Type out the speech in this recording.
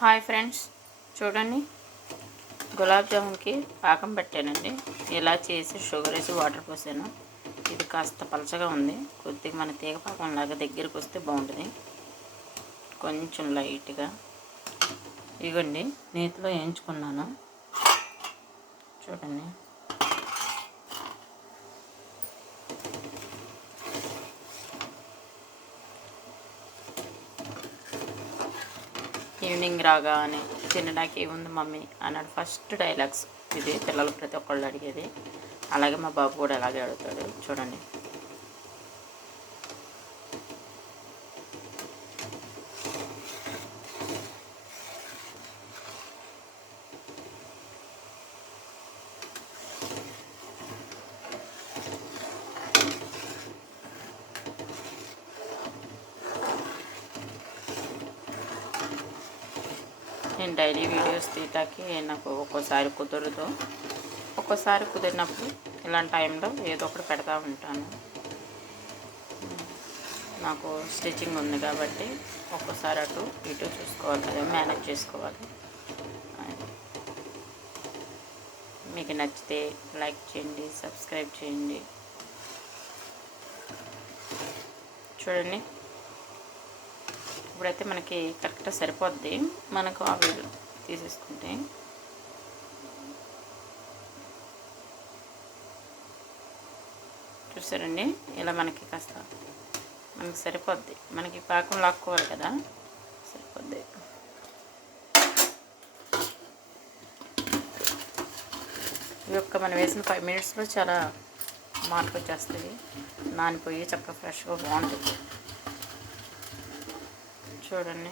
Hi friends, చూడండి గులాబ్ జామున్కి పాకం పెట్టానండి. ఇలా చేసి షుగర్ వేసి వాటర్ పోసాను. ఇది కాస్త పలచగా ఉంది. కొద్దిగా మన తీగ పాకం లాగా దగ్గరికి వస్తే బాగుంటుంది. కొంచెం లైట్గా ఇవ్వండి, నేతిలో వేయించుకున్నాను. చూడండి, ఈవినింగ్ రాగానే తినడానికి ఏముంది మమ్మీ అన్నాడు ఫస్ట్ డైలాగ్స్. ఇది పిల్లలు ప్రతి ఒక్కళ్ళు అడిగేది. అలాగే మా బాబు కూడా అలాగే అడుగుతాడు. చూడండి, నేను డైలీ వీడియోస్ తీయటానికి నాకు ఒక్కోసారి కుదరదు. ఒక్కోసారి కుదిరినప్పుడు ఇలాంటి టైంలో ఏదో ఒకటి పెడతా ఉంటాను. నాకు స్టిచ్చింగ్ ఉంది కాబట్టి ఒక్కోసారి అటు ఇటు చూసుకోవాలి, అదే మేనేజ్ చేసుకోవాలి. మీకు నచ్చితే లైక్ చేయండి, సబ్స్క్రైబ్ చేయండి. చూడండి, ఇప్పుడైతే మనకి కరెక్ట్గా సరిపోద్ది. మనకు ఆవిరి తీసేసుకుంటే చూసారండి, ఇలా మనకి కాస్త మనకి సరిపోద్ది. మనకి పాకం లాక్కోవాలి కదా, సరిపోద్ది. ఈ యొక్క మనం వేసిన 5 minutesలో చాలా మార్పు వచ్చేస్తుంది. నానిపోయి చక్కగా ఫ్రెష్గా బాగుంటుంది. చూడండి.